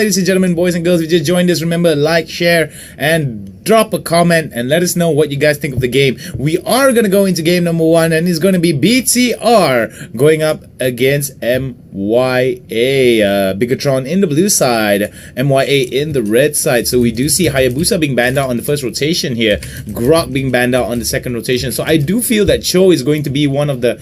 Ladies and gentlemen, boys and girls, if you just joined us, remember, like, share, and drop a comment and let us know what you guys think of the game. We are going to go into game number 1, and it's going to be BTR going up against MYA. Bigatron in the blue side, MYA in the red side. So we do see Hayabusa being banned out on the first rotation here, Grok being banned out on the second rotation. So I do feel that Cho is going to be one of the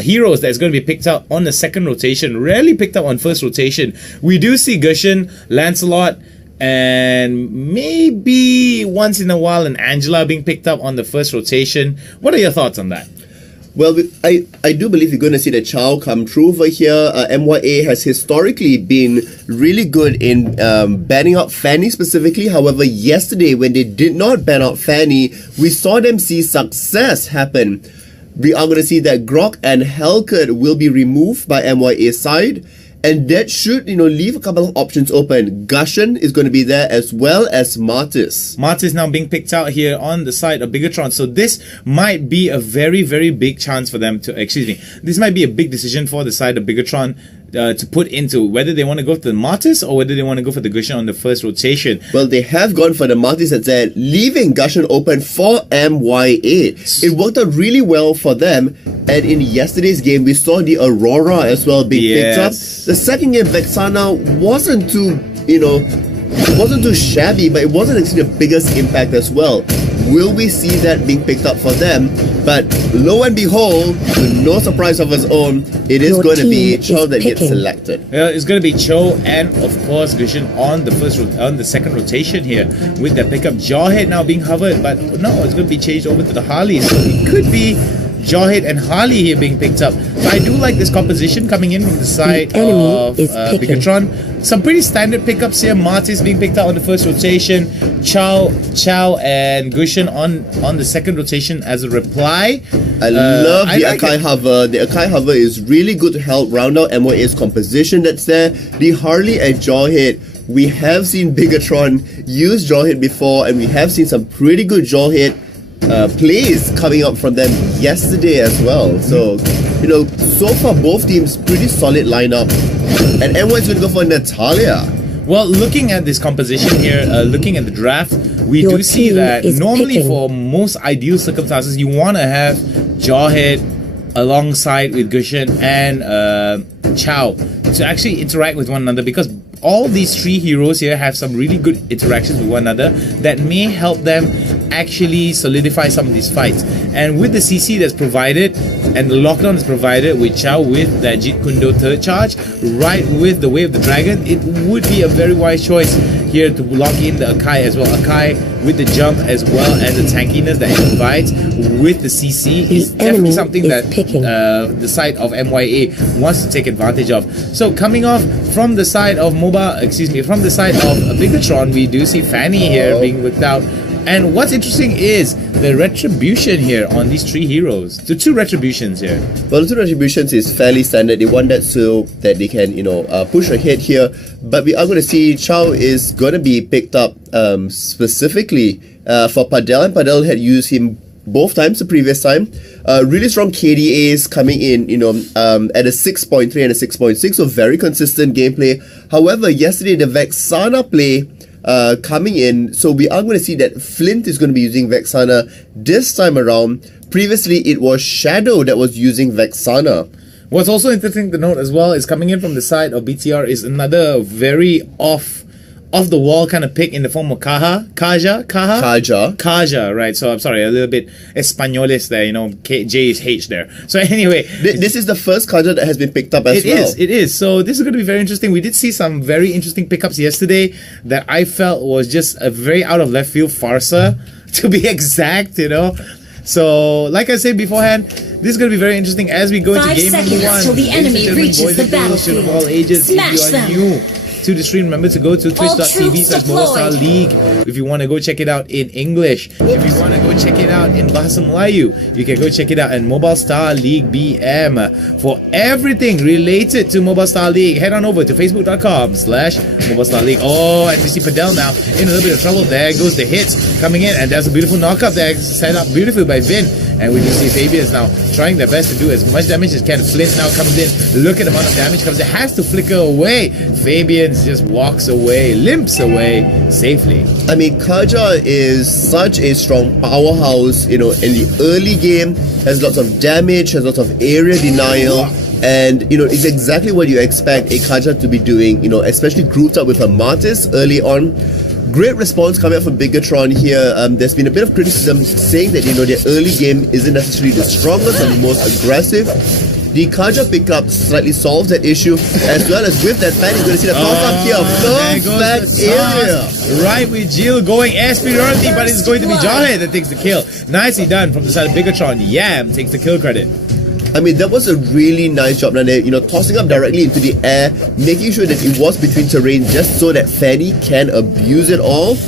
heroes that's going to be picked up on the second rotation, rarely picked up on first rotation. We do see Gushin, Lancelot, and maybe once in a while an Angela being picked up on the first rotation. What are your thoughts on that? Well, I do believe you're going to see the Chow come true over here. MYA has historically been really good in banning out Fanny specifically. However, yesterday when they did not ban out Fanny, we saw them see success happen. We are going to see that Grok and Hellcat will be removed by MYA's side, and that should, leave a couple of options open. Gushin is going to be there as well as Martis. Martis now being picked out here on the side of Bigatron. So this might be a very, very big chance for them to, this might be a big decision for the side of Bigatron to put into whether they want to go for the Martis or whether they want to go for the Gushin on the first rotation. Well, they have gone for the Martis that's there, leaving Gushin open for MYA. It worked out really well for them, and in yesterday's game, we saw the Aurora as well being picked up. The second game, Vexana wasn't too, wasn't too shabby, but it wasn't actually the biggest impact as well. Will we see that being picked up for them? But lo and behold, with no surprise of its own, it is going to be Cho that gets selected. It's going to be Cho and of course Gushin on the second rotation here with that pickup. Jawhead now being hovered, but no, it's going to be changed over to the Harley. So it could be Jawhead and Harley here being picked up. So I do like this composition coming in from the side of Bigatron. Some pretty standard pickups here. Martis being picked up on the first rotation. Chow and Gushin on the second rotation as a reply. I love the Akai hover. The Akai hover is really good to help round out MYA's composition that's there. The Harley and Jawhead. We have seen Bigatron use Jawhead before, and we have seen some pretty good Jawhead plays coming up from them yesterday as well. So, so far both teams pretty solid lineup, and MYA's going to go for Natalia. Well, looking at this composition here, looking at the draft, we do see that normally for most ideal circumstances, you want to have Jawhead alongside with Gushin and Chow to actually interact with one another, because all these three heroes here have some really good interactions with one another that may help them actually solidify some of these fights. And with the CC that's provided and the lockdown is provided with Chow with that Jeet Kundo third charge, right with the Wave of the Dragon, it would be a very wise choice here to lock in the Akai as well. Akai with the jump as well as the tankiness that it provides with the CC is definitely something that the side of MYA wants to take advantage of. So coming off from the side of from the side of Bigatron, we do see Fanny here being whipped out. And what's interesting is the retribution here on these three heroes. The two retributions here. Well, the two retributions is fairly standard. They want that so that they can, push ahead here. But we are going to see Chow is going to be picked up specifically for Padel, and Padel had used him both times the previous time. Really strong KDAs coming in, at a 6.3 and a 6.6, so very consistent gameplay. However, yesterday the Vexana play coming in, so we are going to see that Flint is going to be using Vexana this time around. Previously, it was Shadow that was using Vexana. What's also interesting to note as well is coming in from the side of BTR is another very off the wall kind of pick in the form of Kaja, right? So I'm sorry, a little bit Espanolis there, J is H there. So anyway, this is the first Kaja that has been picked up as well. It is. So this is going to be very interesting. We did see some very interesting pickups yesterday that I felt was just a very out of left field farsa, to be exact, So, like I said beforehand, this is going to be very interesting as we go into game number 1. Till the enemy reaches the battlefield. All ages, Smash them. New to the stream, remember to go to twitch.tv/Mobile League if you want to go check it out in English. If you want to go check it out in Bahasa Melayu, you can go check it out in Mobile Star League BM. For everything related to Mobile Star League, head on over to facebook.com/Mobile Star League. Oh, and we see Padel now in a little bit of trouble. There goes the hits coming in, and there's a beautiful knockup there set up beautifully by Vin. And we do see Fabian's now trying their best to do as much damage as can. Flint now comes in. Look at the amount of damage comes in. Has to flicker away. Fabian's just walks away, limps away safely. I mean, Kaja is such a strong powerhouse, in the early game, has lots of damage, has lots of area denial, and, it's exactly what you expect a Kaja to be doing, especially grouped up with a Martis early on. Great response coming up from Bigatron here. There's been a bit of criticism saying that, their early game isn't necessarily the strongest and the most aggressive. The Kaja pickup slightly solves that issue, as well as with that fan, you're going to see the toss up here. Perfect area. Right with Jill going air superiority, but it's going to be Jarhead that takes the kill. Nicely done from the side of Bigatron. Yam takes the kill credit. I mean, that was a really nice job, Nane. Tossing up directly into the air, making sure that it was between terrain just so that Fanny can abuse it all.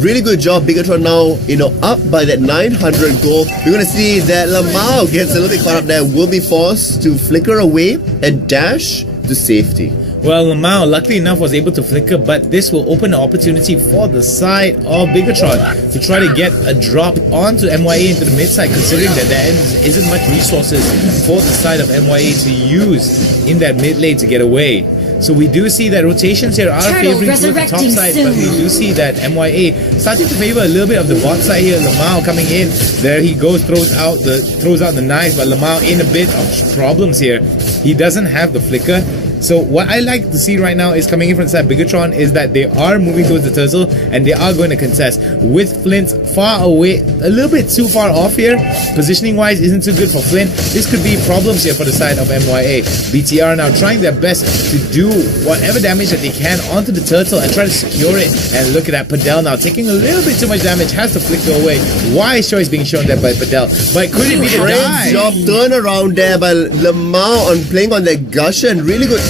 Really good job, Bigatron now, up by that 900 gold. We're going to see that Lamau gets a little bit caught up there, will be forced to flicker away and dash to safety. Well, Lamau, luckily enough, was able to flicker, but this will open an opportunity for the side of Bigatron to try to get a drop onto MYA into the mid side, considering that there isn't much resources for the side of MYA to use in that mid lane to get away. So we do see that rotations here are favoring towards the top side, but we do see that MYA starting to favor a little bit of the bot side here. Lamau coming in, there he goes, throws out the knives, but Lamau in a bit of problems here. He doesn't have the flicker. So what I like to see right now is coming in from the side Bigatron is that they are moving towards the turtle and they are going to contest with Flint far away, a little bit too far off here. Positioning wise isn't too good for Flint. This could be problems here for the side of MYA. BTR now trying their best to do whatever damage that they can onto the turtle and try to secure it. And look at that, Padel now taking a little bit too much damage, has to flicker away. Wise choice being shown there by Padel, but could it be the die? Great job turn around there by Lamau on playing on that Gushen. Really good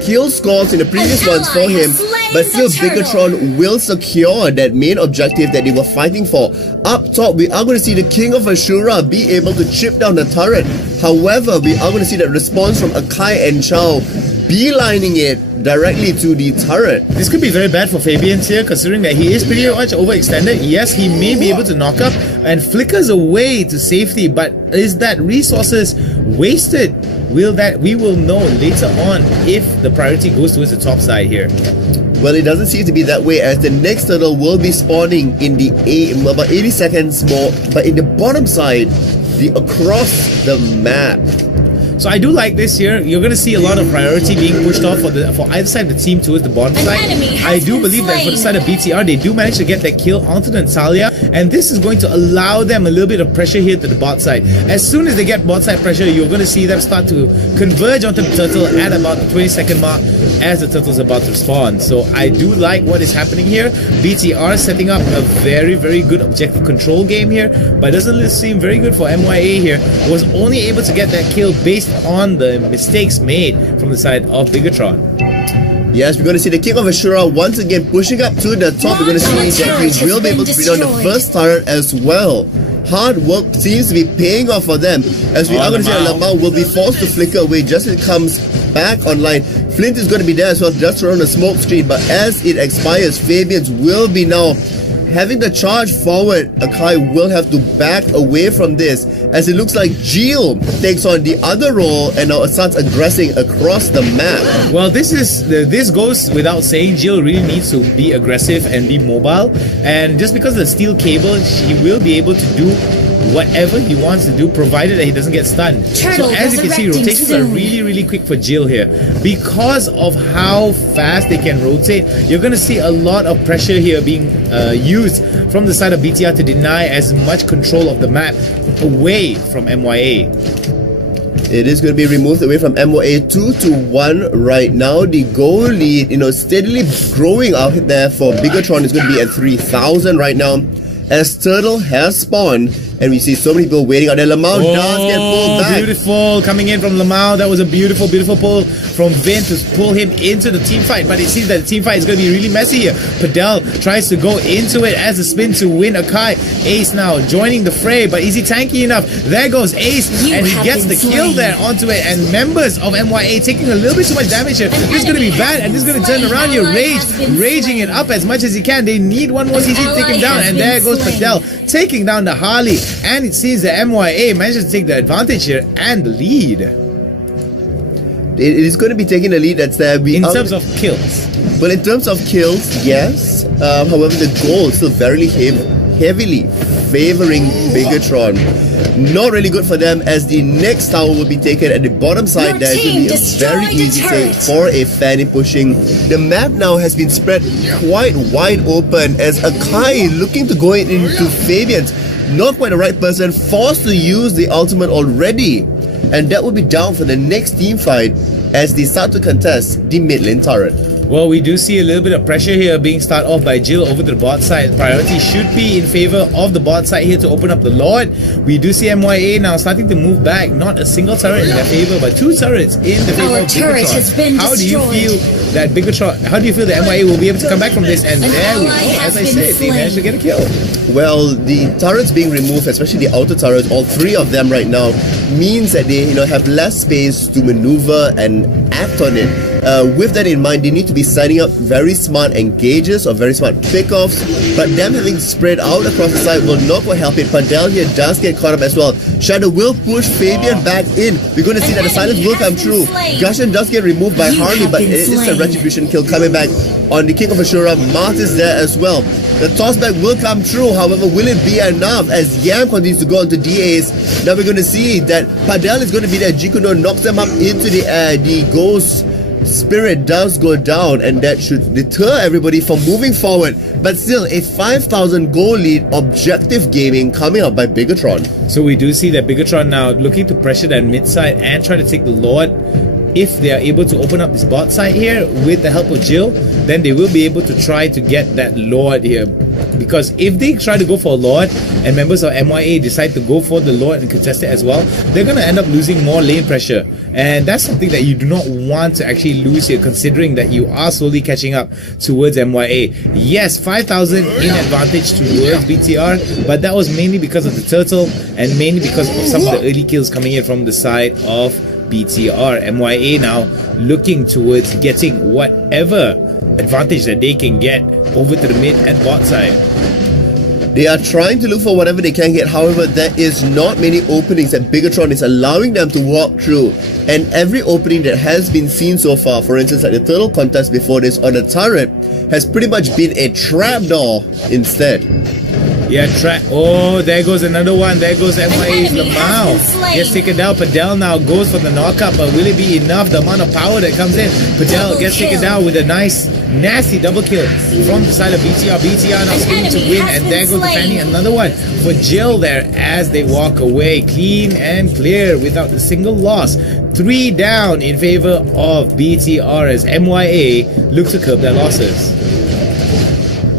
kill scores in the previous ones for him, but still Bigatron will secure that main objective that they were fighting for. Up top, we are going to see the King of Ashura be able to chip down the turret. However, we are going to see that response from Akai and Chao beelining it directly to the turret. This could be very bad for Fabian's here, considering that he is pretty much overextended. Yes, he may be able to knock up and flickers away to safety, but is that resources wasted? We will know later on if the priority goes towards the top side here. Well, it doesn't seem to be that way, as the next turtle will be spawning in the about 80 seconds more, but in the bottom side, across the map. So I do like this here. You're going to see a lot of priority being pushed off for either side of the team towards the bottom side. I do believe that for the side of BTR, they do manage to get that kill onto the Natalia, and this is going to allow them a little bit of pressure here to the bot side. As soon as they get bot side pressure, you're going to see them start to converge onto the turtle at about the 20-second mark as the turtle's about to spawn. So I do like what is happening here. BTR setting up a very, very good objective control game here, but doesn't seem very good for MYA here. Was only able to get that kill based on the mistakes made from the side of Bigatron. Yes, we're going to see the King of Ashura once again pushing up to the top. We're going to see that he will be able to bring down the first turret as well. Hard work seems to be paying off for them, as we are going to see that Lamau will be forced to flicker away just as it comes back online. Flint is going to be there as well, just around the smoke screen, but as it expires, Fabians will be now having the charge forward. Akai will have to back away from this, as it looks like Gil takes on the other role and now starts aggressing across the map. Well, this goes without saying. Gil really needs to be aggressive and be mobile, and just because of the steel cable, he will be able to do whatever he wants to do, provided that he doesn't get stunned. So as you can see, rotations are really, really quick for Jill here. Because of how fast they can rotate, you're going to see a lot of pressure here being used from the side of BTR to deny as much control of the map away from MYA. It is going to be removed away from MOA 2-1 right now. The goal lead, steadily growing out there for Bigatron is going to be at 3,000 right now, as Turtle has spawned. And we see so many people waiting out there. Lamau does get pulled back. Beautiful coming in from Lamau. That was a beautiful, beautiful pull from Vin to pull him into the team fight. But it seems that the team fight is going to be really messy here. Padel tries to go into it as a spin to win Akai. Ace now joining the fray, but is he tanky enough? There goes Ace, and he gets the kill there onto it. And members of MYA taking a little bit too much damage here. This is going to be bad, and this is going to turn around here. Raging it up as much as he can. They need one more CC to take him down, and there goes Padel taking down the Harley. And it seems that MYA manages to take the advantage here and the lead. It is going to be taking the lead that's there. In terms of kills. Well, in terms of kills, yes. However, the goal is still very heavily favoring Bigatron. Not really good for them, as the next tower will be taken at the bottom side. There is going to be a very easy take for a Fanny pushing. The map now has been spread quite wide open, as Akai looking to go into Fabian's. Not quite the right person, forced to use the ultimate already. And that will be down for the next team fight as they start to contest the mid lane turret. Well, we do see a little bit of pressure here being started off by Jill over to the bot side. Priority should be in favor of the bot side here to open up the Lord. We do see MYA now starting to move back. Not a single turret in their favor, but two turrets in the favor of Bigatron. How do you feel that Bigatron, how do you feel that MYA will be able to come back from this? And there we go, as I said, they managed to get a kill. Well, the turrets being removed, especially the outer turrets, all three of them right now, means that they have less space to maneuver and act on it. With that in mind, they need to be setting up very smart engages or very smart pickoffs, but them having spread out across the side will not quite help it. Padel here does get caught up as well. Shadow will push Fabian back in. We're going to see that the silence will come true. Gushin does get removed by Harley, but it is a retribution kill coming back on the King of Ashura. Mart is there as well. The tossback will come true, however, will it be enough as Yam continues to go on to DAs? Now we're going to see that Padel is going to be there. Jikuno knocks them up into the air. The Ghost Spirit does go down, and that should deter everybody from moving forward. But still, a 5,000 goal lead, objective gaming coming up by Bigatron. So we do see that Bigatron now looking to pressure that mid side and try to take the Lord. If they are able to open up this bot side here with the help of Jill, then they will be able to try to get that Lord here. Because if they try to go for a Lord and members of MYA decide to go for the Lord and contest it as well, they're going to end up losing more lane pressure. And that's something that you do not want to actually lose here, considering that you are slowly catching up towards MYA. Yes, 5,000 in advantage towards BTR, but that was mainly because of the turtle and mainly because of some of the early kills coming in from the side of BTR. MYA now looking towards getting whatever advantage that they can get over to the mid and bot side. They are trying to look for whatever they can get. However, there is not many openings that Bigatron is allowing them to walk through. And every opening that has been seen so far, for instance like the turtle contest before this on the turret, has pretty much been a trapdoor instead. Yeah, oh, there goes another one. There goes MYA's Lamau. Gets taken down. Padel now goes for the knockup, but will it be enough? The amount of power that comes in. Padel gets taken down with a nice, nasty double kill from the side of BTR. BTR now spinning to win, and there goes the Fanny. Another one for Jill there as they walk away. Clean and clear without a single loss. 3 down in favor of BTR as MYA look to curb their losses.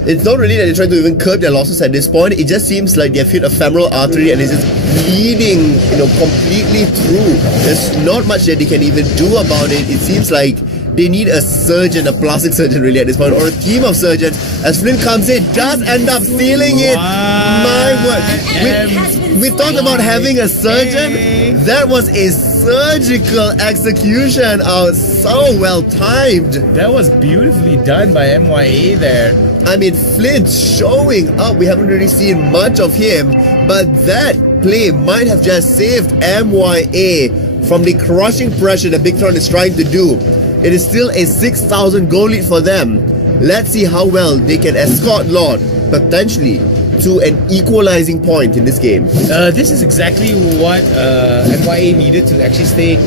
It's not really that they're trying to even curb their losses at this point. It just seems like they've hit a femoral artery and it's just bleeding, completely through. There's not much that they can even do about it. It seems like they need a surgeon, a plastic surgeon really at this point, or a team of surgeons. As Flynn comes in, does end up stealing it. My word. We talked about having a surgeon. That was a surgical execution. So well timed. That was beautifully done by MYA there. I mean, Flint showing up. We haven't really seen much of him, but that play might have just saved MYA from the crushing pressure that Bigatron is trying to do. It is still a 6,000 goal lead for them. Let's see how well they can escort Lord, potentially, to an equalizing point in this game. This is exactly what MYA needed to actually stay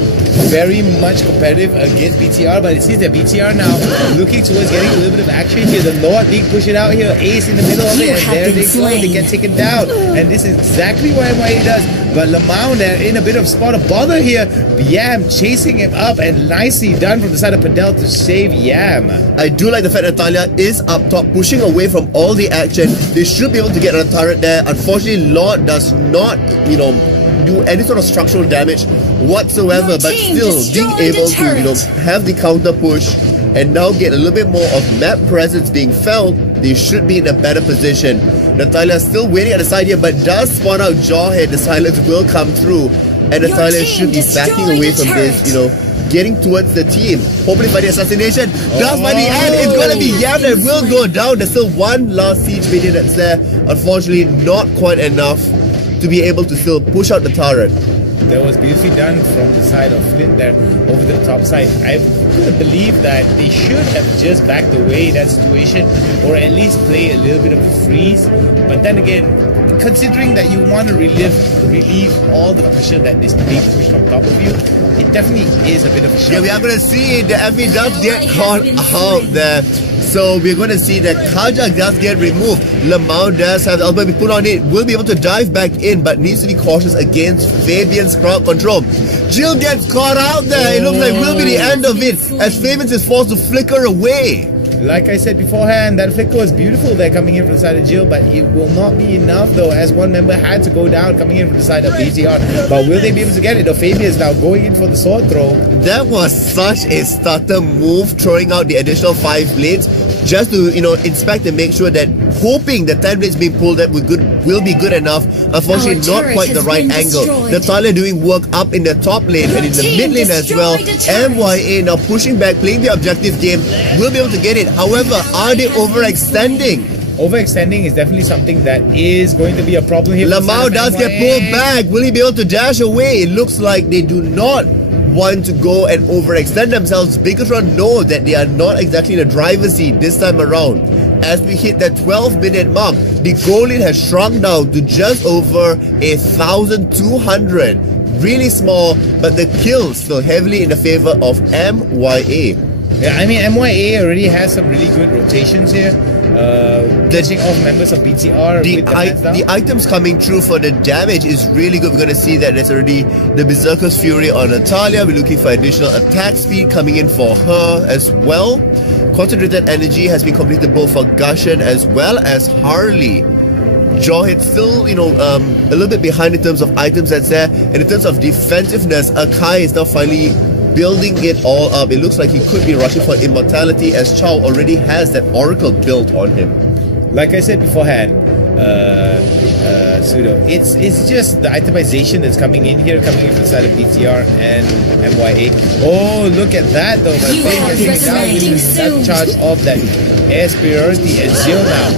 very much competitive against BTR, but it seems that BTR now looking towards getting a little bit of action here. The Lord League push it out here, Ace in the middle of it, and there they go, they get taken down. And this is exactly what MYA does. But Lamau there in a bit of spot of bother here. Yam chasing him up, and nicely done from the side of Padel to save Yam. I do like the fact that Talia is up top, pushing away from all the action. They should be able to get a turret there. Unfortunately, Lord does not, do any sort of structural damage whatsoever, but still being able to, have the counter push and now get a little bit more of map presence being felt, they should be in a better position. Natalia still waiting at the side here, but does spawn out Jawhead. The silence will come through, and Natalia should be backing away from this, getting towards the team. Hopefully by the assassination. Thus by the end, it's going to be Yam that will go down. There's still one last siege minion that's there. Unfortunately, not quite enough to be able to still push out the turret. That was beautifully done from the side of Flint there over the top side. I believe that they should have just backed away that situation, or at least play a little bit of a freeze. But then again, considering that you want to relieve all the pressure that is being pushed on top of you, it definitely is a bit of a shock. Yeah, we are going to see the FV does get caught out there. So we're going to see that KASIH does get removed. Lamau does have the elbow be put on it. Will be able to dive back in, but needs to be cautious against Fabian's crowd control. Jill gets caught out there. It looks like will be the end of it as Fabian is forced to flicker away. Like I said beforehand, that flicker was beautiful there coming in from the side of Jill, but it will not be enough though, as one member had to go down coming in from the side of BTR. But will they be able to get it? Fabian is now going in for the sword throw. That was such a starter move, throwing out the additional 5 blades just to, inspect and make sure that, hoping the 10 blades being pulled up will be good enough. Unfortunately, not quite the right angle. Natalia doing work up in the top lane and in the mid lane as well. MYA now pushing back, playing the objective game, will be able to get it. However, are they overextending? Overextending is definitely something that is going to be a problem here. Lamau does get pulled back. Will he be able to dash away? It looks like they do not want to go and overextend themselves. Bigatron know that they are not exactly in the driver's seat this time around. As we hit that 12-minute mark, the goal lead has shrunk down to just over 1,200. Really small, but the kills still heavily in the favor of MYA. Yeah, I mean, MYA already has some really good rotations here. Catching off members of BTR with the items coming through for the damage is really good. We're going to see that there's already the Berserker's Fury on Natalia. We're looking for additional attack speed coming in for her as well. Concentrated Energy has been completed both for Gushan as well as Harley. Jawhead still, a little bit behind in terms of items that's there. And in terms of defensiveness, Akai is now finally building it all up. It looks like he could be rushing for immortality, as Chow already has that Oracle built on him. Like I said beforehand, Pseudo, it's just the itemization that's coming in here, coming in from the side of BTR and MYA. Oh, look at that though. But that charge of that air superiority and Jill now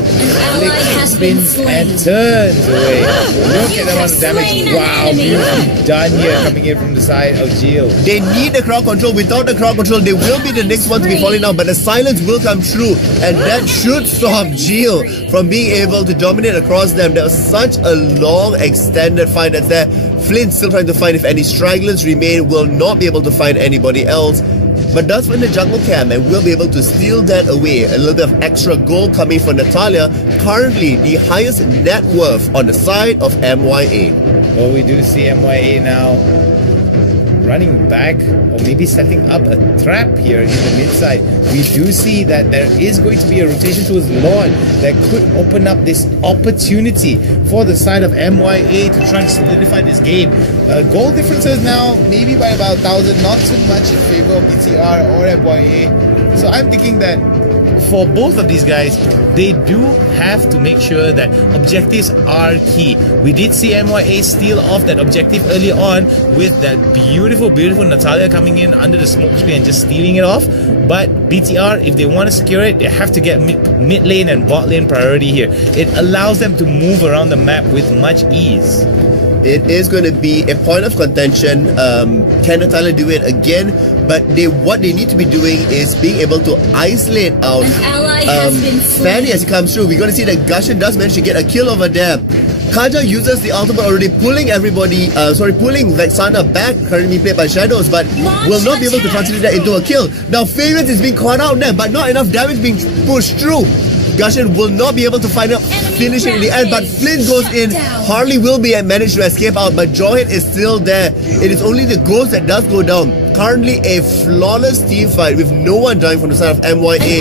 flicks, spins and turns away. Look at the amount of damage. Wow, beautifully done here coming in from the side of Jill. They need the crowd control. Without the crowd control, they will be the next one to be falling down, but the silence will come through, and that should stop Jill from being able to dominate across them. There was such a long extended fight that's there. Flint still trying to find if any stragglers remain, will not be able to find anybody else, but does win the jungle camp and will be able to steal that away. A little bit of extra gold coming from Natalia, currently the highest net worth on the side of MYA. Well, we do see MYA now running back, or maybe setting up a trap here in the mid side. We do see that there is going to be a rotation towards Lord that could open up this opportunity for the side of MYA to try and solidify this game. Goal differences now maybe by about 1,000, not too much in favor of BTR or MYA. So I'm thinking that for both of these guys, they do have to make sure that objectives are key. We did see MYA steal off that objective early on with that beautiful Natalia coming in under the smoke screen and just stealing it off. But BTR, if they want to secure it, they have to get mid lane and bot lane priority here. It allows them to move around the map with much ease. It is going to be a point of contention. Can Natalia do it again? But what they need to be doing is being able to isolate out Fanny as he comes through. We're going to see that Gushan does manage to get a kill over there. KASIH uses the ultimate already, pulling pulling Vexana back, currently played by Shadows, but will not be able to translate that into a kill. Now Fabian is being caught out there, but not enough damage being pushed through. Gushan will not be able to find a finish in the end, but Flint goes in. Harley will be managed to escape out, but Jawhead is still there. It is only the ghost that does go down. Currently a flawless team fight with no one dying from the side of MYA.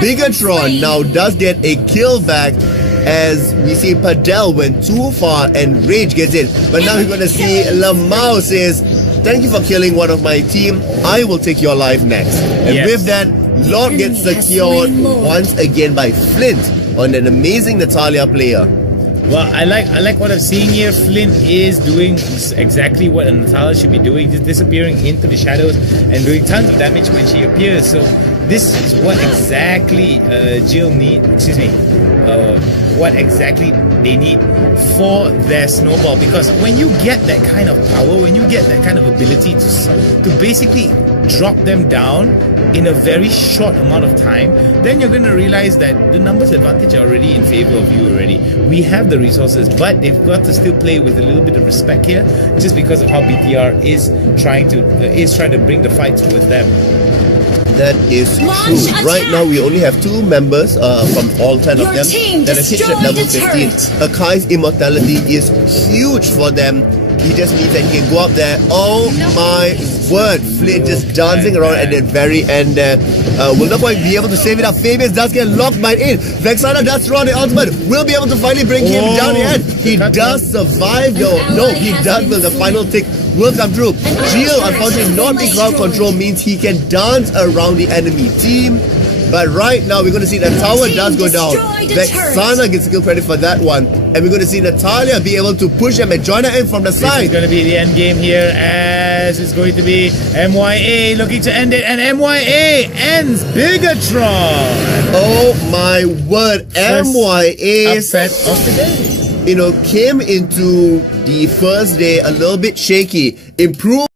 Bigatron now does get a kill back, as we see Padel went too far and Rage gets it. But now we're going to see Lamau says, "Thank you for killing one of my team. I will take your life next." And with that, Lord gets secured once again by Flint on an amazing Natalia player. Well, I like what I'm seeing here. Flint is doing exactly what a Natalia should be doing, just disappearing into the shadows and doing tons of damage when she appears. So this is what exactly Jill need. Excuse me. What exactly they need for their snowball, because when you get that kind of power, when you get that kind of ability to basically drop them down in a very short amount of time, then you're going to realize that the numbers advantage are already in favor of you already. We have the resources, but they've got to still play with a little bit of respect here, just because of how BTR is trying to bring the fight towards them. That is true. Right now, we only have 2 members from all 10 of them that have hit at level 15. Akai's immortality is huge for them. He just means that he can go up there. Oh my word, Flint just dancing around at the very end there. Will not quite be able to save it up. Fabius does get locked by in. Vexana does throw on the ultimate. Will be able to finally bring him down again. He does survive, yo. No, he does, but the final tick will come through. Gio, unfortunately, not in crowd control means he can dance around the enemy team. But right now, we're going to see that tower does go down. Vexana gets skill credit for that one. And we're going to see Natalia be able to push him and join her in from the side. This is going to be the end game here, as it's going to be MYA looking to end it. And MYA ends Bigatron. Oh my word. MYA's upset of the day. Came into the first day a little bit shaky. Improved